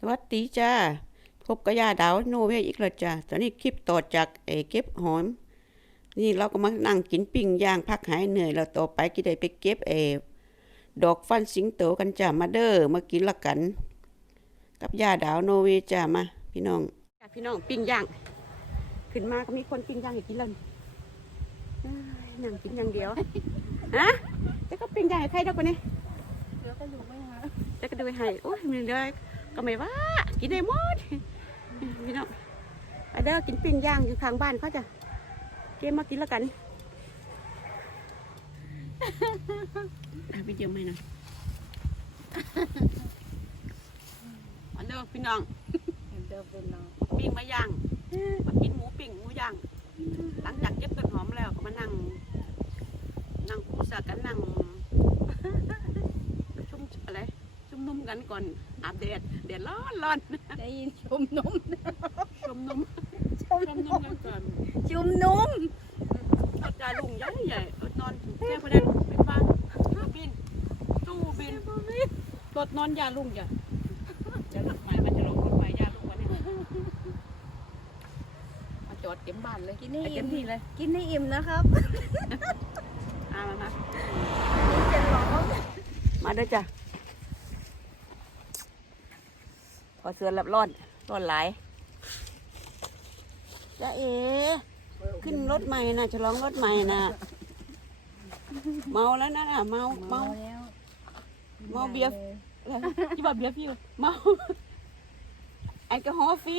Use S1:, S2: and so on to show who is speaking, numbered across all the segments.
S1: สวัสดีจ้า พบกับยาดาวโนเวย์อีกแล้วจ้าตอนนี้คลิปต่อจากเออเก็บหอม นี่เราก็มานั่งกินปิ้งย่างพักหายเหนื่อยแล้วต่อไปก็ได้ไปเก็บเออดอกฟันสิงโตกันจ้ามาเด้อมากินละกัน กับยาดาวโนเวย์จ้ามา พี่น้องพี่น้องปิ้งย่าง ขึ้นมาก็มีคนปิ้งย่างให้กินแล้วนี่เอ้ยนั่งกินอย่างเดียวฮะแต่ก็ปิ้งย่างให้ใครดอกกว่านี้
S2: เดี๋ยวก็ดูไม่มา
S1: จะก็ดูให้โอ้ยมันเลย ก็ไม่ว่า กินได้หมดพี่น้องไปเด้อกินปิ้งย่างอยู่ข้างบ้านเขาจะเกมมากินแล้วกันอะวิดีโอไหมนะมาเด้อพี่น้อง
S2: เดี๋ยวเป็นน้อง
S1: ปิ้งมาย่างมากินหมูปิ้งหมูย่าง หลังจากเก็บต้นหอมแล้วก็มานั่ง นั่งพูดสากันนั่ง ชุ่มอะไร ชุ่มนุ่ม กันก่อนอาบแดดแดดร้อนร้อน
S2: ได้ยินชมนม
S1: ชมนุ่ม
S2: ชม
S1: ชม
S2: น
S1: นุ่มกันก่อน
S2: ชุมนม
S1: รถยาลุงใหญ่ใหญ่นอนแค่ประเด็นไปฟ้าตู้บินตู้บินรถนอนยาลุงจ้ะจะรถใหม่มันจะลงรถใหม่ยาลุงวันนี้มาจอดเต็มบ้านเลย
S2: กินให้อิ่
S1: มทีเลย
S2: กินให้อิ่มนะครับ
S1: อ่ามามา
S2: จะร้อง
S1: มาเด้อจ้ะพ อเสือรับร้อนร้อนหลายจ้าเอขึ้นรถใหม่นะฉลองรถใหม่นะเมาแล้วนะน่ะเมาเมาเมาเบียร์อะไรที่ว่าเบียร์พี่เมาแอลกอฮอล์ฟรี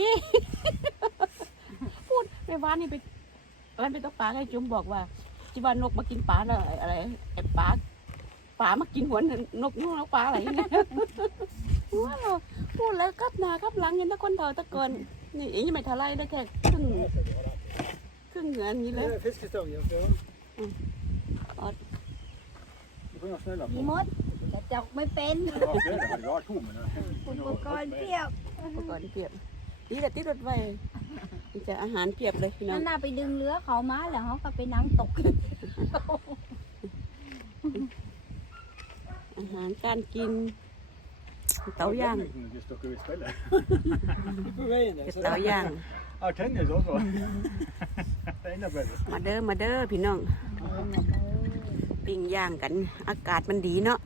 S1: พูดไปวานนี่ไปวันไปตกปลาให้จุ๋มบอกว่าที่ว่านกมากินปลาแล้วอะไรไอ้ปลาปลามากินหัวนกนู่นกปลาอะไรอย่างเงี้ยว้าวพูดแล้วกับหน้ากับหลังอยันตะคนเฒ่าตะเกินนี่อีนี่ไม่เท่าไรได้แค่ครึ่งครึ่งเหนือนี้เลย
S3: Det är fiskestång, jag ska.
S1: Mm. Ja.
S3: Du får nog snälla
S2: พี่
S3: på.
S2: มดจะจับไม่เป็น
S3: Ja, det är det. Jag har tom, men det-
S2: อุปกรณ์เพียบ
S1: อุปกรณ์เพียบนี่แหละที่รถไฟมีแต่อาหารเพียบเลยพี่น้อ
S2: นั่
S1: ง
S2: นน่าไปดึงเรือเขามาแล้วเขาก็ไปนั่งตก
S1: อาหารการกิน เตาย่าง
S3: Det stockar vi istället. På vägen där, så
S1: เตา
S3: det-
S1: ย่าง
S3: Ja, tennis också. Det är ännu bättre.
S1: มาเด้อมาเด้อพี่น้องปิ้งย่างกัน อากาศมันดีเนาะ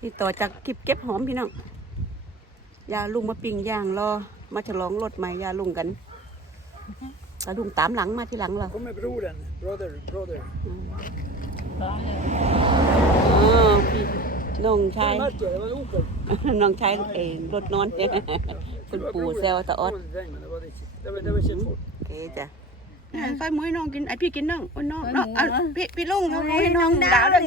S1: นี่ต่อจากคลิปเก็บหอมพี่น้องยาลุงมาปิ้งย่างรอ มาฉลองรถใหม่ยาลุงกันตาลุงตามหลังมาที่หลังเรา
S3: Kommer brodern, brother, brother.
S1: อ๋อพี่ น้องชาย
S3: Det märkte jag, det var en Opel.
S1: น้องชายเองรถนอนคุณปู่แซวตาออด
S3: Det var inte den, men det var det- det var- det var shit fort.
S1: โอเคจ้ะซอยหมูให้น้องกินไอพี่กินน้องโอ้ยน้องน้องอะพี่พี่ลุงเอาให้น้องดาวเลย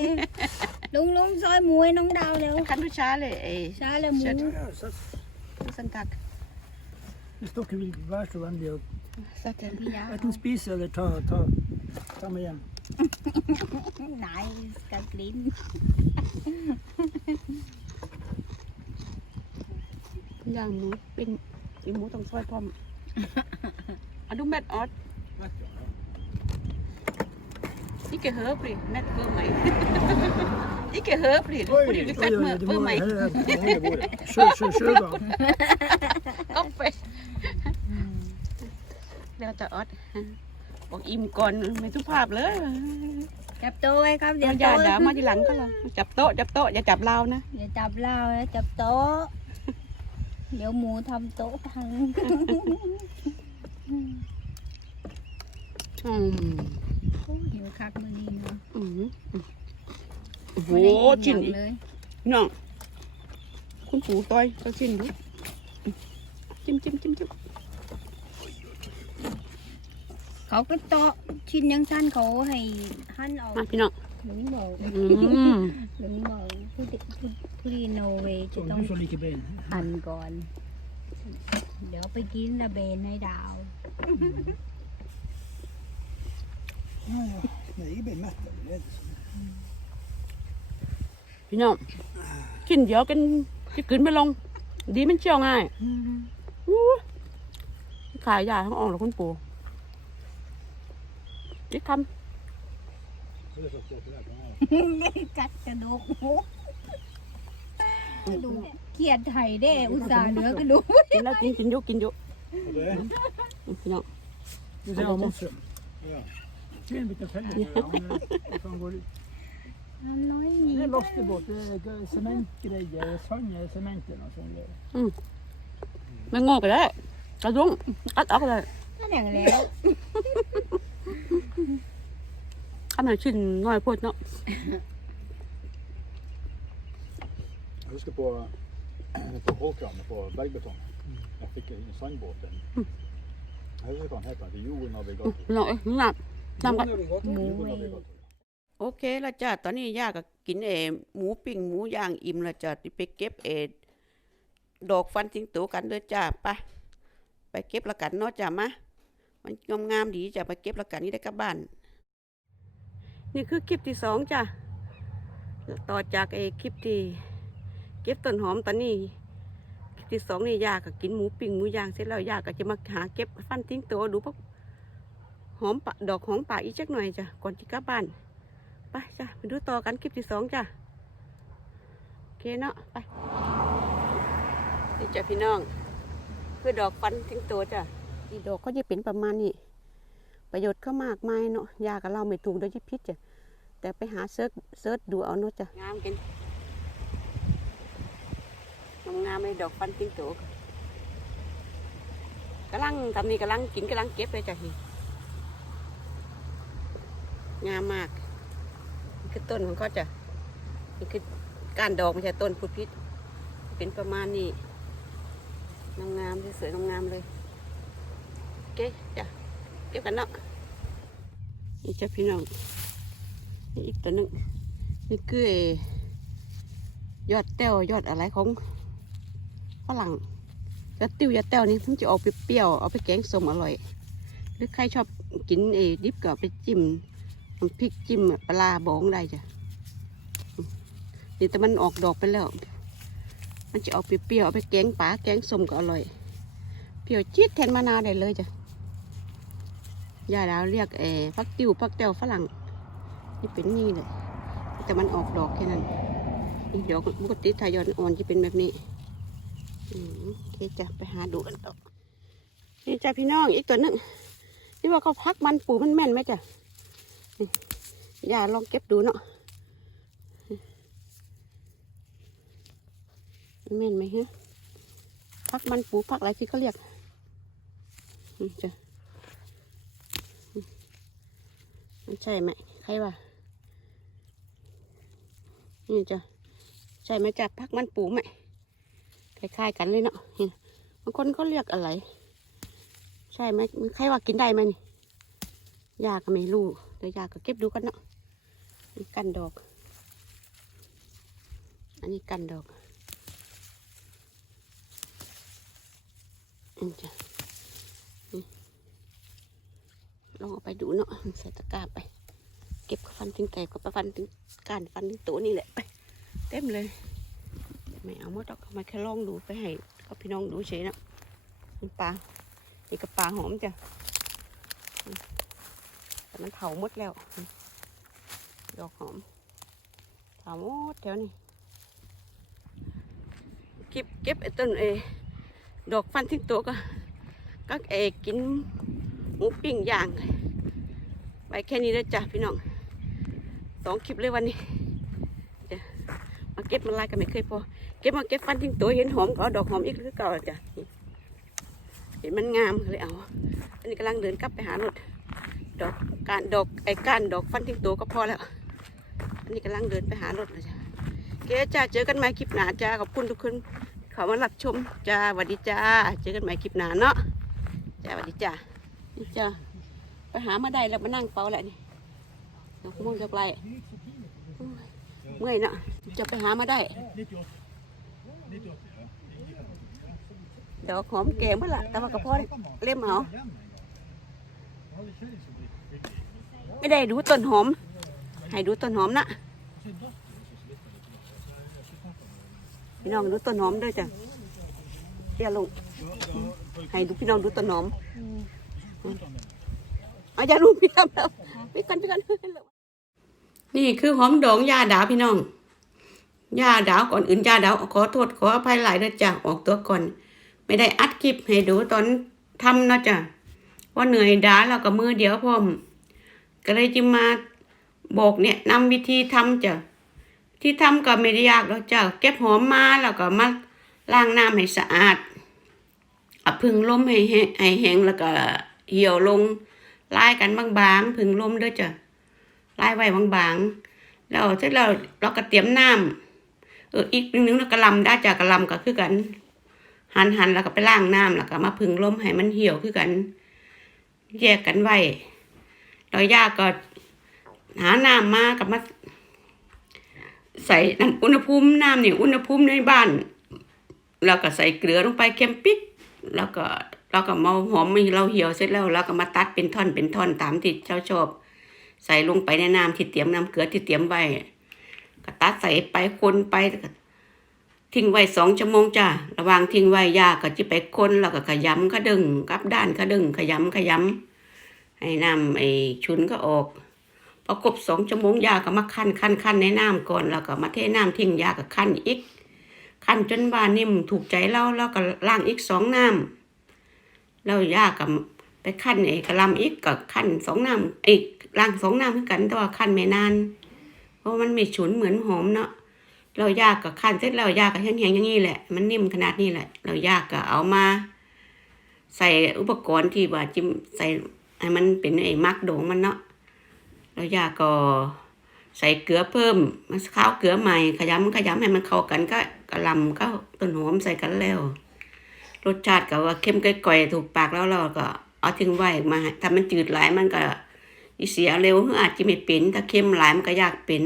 S2: ลุงลุงซอยหมูให้น้องดาวเร็ว
S1: คันทุช้าเลยเอ้
S2: ช้าเลยหมู
S3: Ja, så att
S1: สันทัก
S3: det stockar vi värst och vänliga.
S1: สัก
S2: พี่ดาว
S3: Att ni spiser eller ta, ta, ta med hem.
S2: นายสกลิน
S1: ย่างหมูเป็นอีหมูต้องซอยพร้อมอะดูแมทออดนี่แกเฮิร์บดิแมทเพิ่มไหมนี่แกเฮิร์บดิพูดถึงแฟตเมื่อเพิ่มไหม
S3: Kör, kör, kör bara.
S1: ก็ไปเดี๋ยวจะออด บอกอิ่มก่อนไม่ทุกภาพเลย
S2: จับโต๊ะไว้ครับ
S1: เดี๋
S2: เดี๋
S1: ย
S2: ยวว
S1: อย่า
S2: โต๊ะ
S1: ด่ามาทีหลังก็เลยจับโต๊ะจับโต๊ะอย่าจับเรานะ
S2: อย่าจับเหล้าแล้วจับโต๊ะ เดี๋ยวหมูทำโต๊ะพัง
S1: อืม
S2: เดี๋ยวคักมือนี้เนาะ
S1: อืมโอ้โห
S2: ไม่ได้กิ
S1: ชิ้น
S2: ห
S1: อี
S2: ยัง
S1: ก
S2: เลย
S1: น้องคุณปู่ต้อยก็ชิ้นดูจิ้มจิ้มจิ้มจิ้ม
S2: เขาก็โต๊ะชิ้นยังสั้นเขาให้หั่นเอา
S1: มาพี่น้อง
S2: หลุงบอก
S1: อืม
S2: หลุงบอกผู้ที่ผู้ผู้ที่โนเวย์จะ
S3: Så,
S2: ต้อง
S3: du som liker ben.
S2: หั่นก่อน เดี๋ยวไปกินระเบนให้ดาว
S3: Ja, ja. Men det är ben mätt. Det är det.
S1: พี่น้องชิ้นเดียวกันจะกินไม่ลง ดีมันเชี่ยวง่ายอู้ขายยาทั้งอ่องหรอคุณปู่ จิ๊กค
S3: Så det är så att jag- det där kan jag ha.
S2: กัดกระดูกหมูกระดูกเขียดไทยเด้ อุตส่าห์เหลือกระดูก
S1: กินแล้วกินกินอยุกินอยุ
S3: Det.
S1: พี่น้อง
S3: Du ser vad måste. Ja. Det är en liten fälla. Ja, men det kan gå ut.
S2: น้อย
S3: Det är lastebåt, det är cementgrejer, svanger cementen och sånt där.
S1: ไม่งอก็ได้กระดุ้งอัดออกเลย
S2: นั่นอย่างแล้ว
S1: ข้าวมันชิ้นน้อยโพดเนาะ
S4: Jag husker på, på Håkan på Bergbetong. Jeg fikk en sandbåt. En. Jeg husker hva han het. han het Jo Navigator.
S1: พี่น้องเอ้ยน้ำน้ำกัน
S2: หมู
S4: Jo
S2: เว้ย
S4: Navigator.
S1: โอเคแล้วจ้าตอนนี้ย่าก็กินเออหมูปิ้งหมูย่างอิ่มแล้วจ้าที่ไปเก็บเออดอกฟันทิ้งตัวกันเด้อจ้าไปไปเก็บแล้วกันเนาะจ้ามามันงามๆดีจ้าไปเก็บแล้วกันนี่ได้กลับบ้าน นี่คือคลิปที่สองจ้าต่อจากเออคลิปที่เก็บต้นหอมตอนนี้คลิปที่สองนี่ยาก็กินหมูปิ้งหมูย่างเสร็จแล้วยาก็จะมาหาเก็บฟันทิ้งตัวดูพวกหอมปะดอกหอมป่าอีกจักหน่อยจ้ะก่อนที่กลับบ้านไปจ้ะไปดูต่อกันคลิปที่สองจ้ะโอเคเนาะไปนี่จ้ะพี่น้องเพื่อดอกฟันทิ้งตัวจ้ะที่ดอกก็จะเป็นประมาณนี้ประโยชน์ก็มากมายเนาะยากับเราไม่ถูกโดยที่พิษจ้ะ แต่ไปหาเซิร์ชเซิร์ชดูเอาเนาะจ้ะงามกันงามๆเลยดอกฟันทิ้งตัวกำลังทำนี่กำลังกินกำลังเก็บเลยจ้ะนี่งามมากนี่คือต้นของเขาจ้ะนี่คือกานดอกไม่ใช่ต้นพุทธพิษเป็นประมาณนี้งามๆสวยงามเลยโอเคจ้ะเก็บกันเนาะนี่จ้ะพี่น้อง นี่อีกตัวหนึงนี่คือไอยอดแต้วยอดอะไรของฝรั่งยอดติ้วยอดแต้วนี่มันจะออกเปรี้ยวเอาไปแกงส้มอร่อย หรือใครชอบกินไอ้ดิบก็ไปจิ้มพริกจิ้มปลาบองได้จ้ะนี่แต่มันออกดอกไปแล้ว มันจะเอาเปรี้ยวเอาไปแกงป่าแกงส้มก็อร่อย เปรี้ยวจี๊ดแทนมะนาวได้เลยจ้ะยาดาวเรียกเออฟักติวฟักแต้วฝรั่ง นี่เป็นนี่เลย แต่มันออกดอกแค่นั้นนี่ดอกปกติทายอนอ่อนจะเป็นแบบนี้โอเคจ้ะไปหาดูกันต่อนี่จ้ะพี่น้องอีกตัวหนึ่งนี่ว่าเขาพักมันปูมันแม่นไหมจ้ะอย่าลองเก็บดูเนาะแม่นไหมฮะพักมันปูพักอะไรที่เขาเรียกจ้ะมันใช่ไหมใครว่า นี่จ้ะใช่ไหมจ้ะพักมันปูไหมคล้ายๆกันเลยเนาะบางคนเขาเรียกอะไร ใช่ไหมใครว่ากินได้ไหมนี่ยาก็ไม่รู้เดี๋ยวยาก็เก็บดูกันเนาะกันดอก อันนี้กันดอกอันจ้ะลองเอาไปดูเนาะใส่ตะกร้าไป เก็บฟันถึงแตกกับฟันถึงการฟันถึงตัวนี่แหละไป เต็มเลย ไม่เอาหมดหรอกมาแค่ลองดูไปให้กับพี่น้องดูเฉยนะปลานี่กับปลาหอมจ้ะมแต่มันเผาหมดแล้ว ดอกหอมถามว่าแถวนี้เก็บเก็บไอ้ต้นเอดอกฟันทิ้งตัวก็ก็เอกินหมูปิ้งย่างไปแค่นี้แล้วจ้ะพี่น้อง สองคลิปเลยวันนี้จ้ะมาเก็บมาลายกันไม่เคยพอ เก็บมาเก็บฟันทิ้งตัวเห็นหอมก็เอาดอกหอมอีกคือเก่าจ้ะเห็นมันงามเลยเอา อันนี้กำลังเดินกลับไปหารถดอกการดอกไอ้ก้านดอกฟันทิ้งตัวก็พอแล้ว อันนี้กำลังเดินไปหารถเลยจ้ะโอเจ้าเจอกันใหม่คลิปหน้าจ้าขอบคุณทุกคนขามารับชมจ้าสวัสดีจ้า เจอกันใหม่คลิปหน้าเนาะจ้าสวัสดีจ้าจ้าไปหามาได้แล้วมานั่งเฝ้าแหละนี่ ดอกม่วงดอกไรเมื่อยนะจะไปหามาได้ดอกหอมแก่เมื่อไหร่แต่ว่ากระเพาะเล่มเอาไม่ได้ดูต้นหอม ให้ดูต้นหอมนะพี่น้องดูต้นหอมด้วยจ้ะเดี๋ยลงให้ดูพี่น้องดูต้นหอมอาอย่าลูกพี่ทำแล้วพี่กันพี่กัน นี่คือหอมดองยาดาพี่น้องยาดาวก่อนอื่นยาดาวขอโทษขออภัยหลายด้วยจ้ะออกตัวก่อน ไม่ได้อัดคลิปให้ดูตอนทำนะจ้ะว่าเหนื่อยด้าแล้วก็มือเดียวพอมก็เลยจะมาบอกเนี่ยนำวิธีทำจ้ะที่ทำก็ไม่ได้ยากหรอกจ้ะเก็บหอมมาแล้วก็มาล้างน้ำให้สะอาดอาพึ่งลมให้แห้งให้แห้งแล้วก็เหี่ยวลงลายกันบางๆ พึ่งลมด้วยจ้ะ ลายไว้บางๆแล้วเสร็จแล้วเราก็เตรียมน้ำเอออีกนึงแล้วกระลำได้จ้ะกระลำก็คือกันหันหันแล้วก็ไปล้างน้ำแล้วก็มาพึ่งลมให้มันเหี่ยวคือกัน แยกกันไว้แล้วย่าก็หาน้ำมากับมาใส่น้ำอุณหภูมิน้ำนี่อุณหภูมิในบ้าน แล้วก็ใส่เกลือลงไปเค็มปิกแล้วก็เราก็มาหอมเราเหี่ยวเสร็จแล้วเราก็มาตัดเป็นท่อนเป็นท่อนตามที่เจ้าชอบ ใส่ลงไปในน้ำที่เตรียมน้ำเกลือที่เตรียมไว้ก็ตัดใส่ไปคนไป ทิ้งไว้สองชั่วโมงจ้ะระหว่างทิ้งไว้ยาก็จะไปคนแล้วก็ขยำขดึงกับด้านขดึงขยำขยำให้น้ำไอ้ชุนก็ออกพอครบสองชั่วโมงยาก็มาคั้นคั้นคั้นในน้ำก่อนแล้วก็มาเทน้ำทิ้งยาก็คั้นอีกคั้นจนว่านิ่มถูกใจเราแล้วก็ล้างอีกสองน้ำแล้วยาก็ ไปคั้นไอ้กระลำอีกก็คั้นสองน้ำอีกล้างสองน้ำคือกัน แต่ว่าคั้นไม่นาน เพราะมันไม่ฉุนเหมือนหอมเนาะเรายากก็คั้นเสร็จแล้วยาก็แห้งๆอย่างนี้แหละ มันนิ่มขนาดนี้แหละ เรายากก็เอามา ใส่อุปกรณ์ที่ว่าจิ้มใส่ให้มันเป็นไอ้มักโด่งมันเนาะแล้วยากก็ใส่เกลือเพิ่มมาข้าวเกลือใหม่ ขยำขยำให้มันเข้ากันก็กระลำก็ต้นหอมใส่กันแล้ว รสชาติก็ว่าเข้มก่อยๆถูกปากแล้วเราก็ เอาทิ้งไว้มาถ้ามันจืดหลายมันก็เสียเร็วหรืออาจจะไม่เป็น ถ้าเข้มหลายมันก็ยากเป็น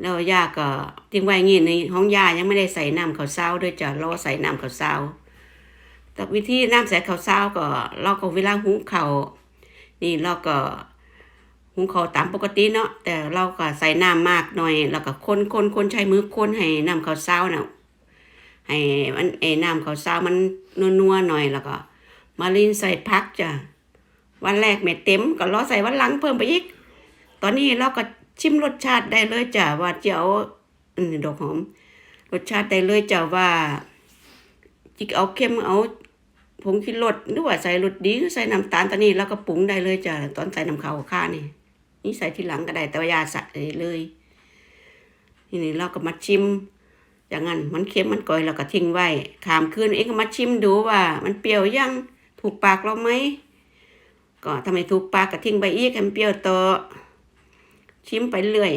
S1: แล้วยาก็ทิ้งไว้งี้ในห้องยายังไม่ได้ใส่น้ำข้าวเช้าด้วยจ้ะรอใส่น้ำข้าวเช้าแต่วิธีน้ำใส่ข้าวเช้าก็เราก็เวลาหุงข้าวนี่เราก็หุงข้าวตามปกติเนาะแต่เราก็ใส่น้ำมากหน่อย แล้วก็คนคนคนใช้มือคนให้น้ำข้าวเช้าน่ะให้มันเอน้ำข้าวเช้ามันนัวๆหน่อยแล้วก็ มาลินใส่พักจ้ะ วันแรกไม่เต็ม ก็รอใส่วันหลังเพิ่มไปอีก ตอนนี้เราก็ชิมรสชาติได้เลยจ้ะว่าจะเอาอืมดอกหอม รสชาติได้เลยจ้ะว่า จิกเอาเค็มเอาผงชูรสหรือว่าใส่รสดีหรือใส่น้ำตาลตอนนี้เราก็ปรุงได้เลยจ้ะตอนใส่น้ำข้าวข้านี่นี่ใส่ทีหลังก็ได้แต่ว่ายาใส่เลยทีนี้เราก็มาชิม อย่างนั้นมันเค็มมันก่อยเราก็ทิ้งไว้ขามคืนเองก็มาชิมดูว่า มันเปรี้ยวยัง ถูกปากเราไหมก็ทำไมถูกปากก็ทิ้งไปอีกให้มันเปรี้ยวต่อชิมไปเรื่อย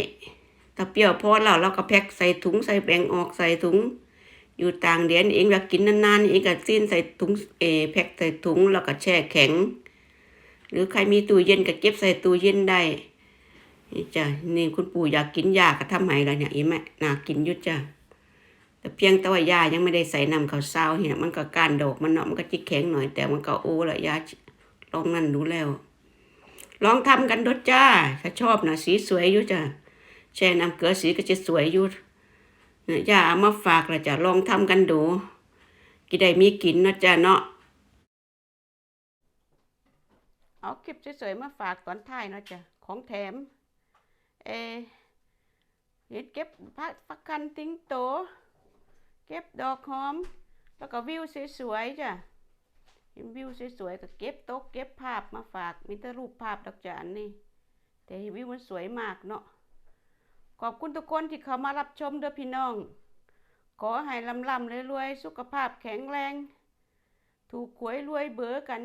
S1: ถ้าเปรี้ยวพอแล้วเราก็แพ็คใส่ถุงใส่แบ่งออกใส่ถุง อยู่ต่างเดือนเองอยากกินนานๆเองก็ซีนใส่ถุงเอแพ็คใส่ถุงแล้วก็แช่แข็ง หรือใครมีตู้เย็นก็เก็บใส่ตู้เย็นได้จ้ะนี่คุณปู่อยากกินยากก็ทำให้แล้วเนี่ยอีแม่น่ากินอยุดจ้ะ แต่เพียงแต่ว่ายายังไม่ได้ใส่น้ำข้าวเช้าเนี่ยมันก็การดอกมันเนาะมันก็จิกแข็งหน่อย แต่มันก็โอ้ละยาลองนั่นดูแล้ว ลองทำกันด้วยจ้า ถ้าชอบนะสีสวยอยู่จ้ะแช่น้ำเกลือสีก็จะสวยอยู่เนี่ยยาเอามาฝากละจ้ะลองทำกันดูกี่ได้มีกินเนาะจ้ะเนาะเอาคลิปสวยๆมาฝากตอนท้ายเนาะจ้ะของแถมเอเห็ดเก็บพักฟักกันติ้งโต เก็บดอกหอม แล้วก็วิวสวยๆจ้ะเห็นวิวสวยๆก็เก็บโต๊ะเก็บภาพมาฝากมีแต่รูปภาพดอกจันนี่ แต่วิวมันสวยมากเนาะขอบคุณทุกคนที่เข้ามารับชมเด้อพี่น้อง ขอให้ลำๆรวยๆสุขภาพแข็งแรง ถูกหวยรวยเบอกัน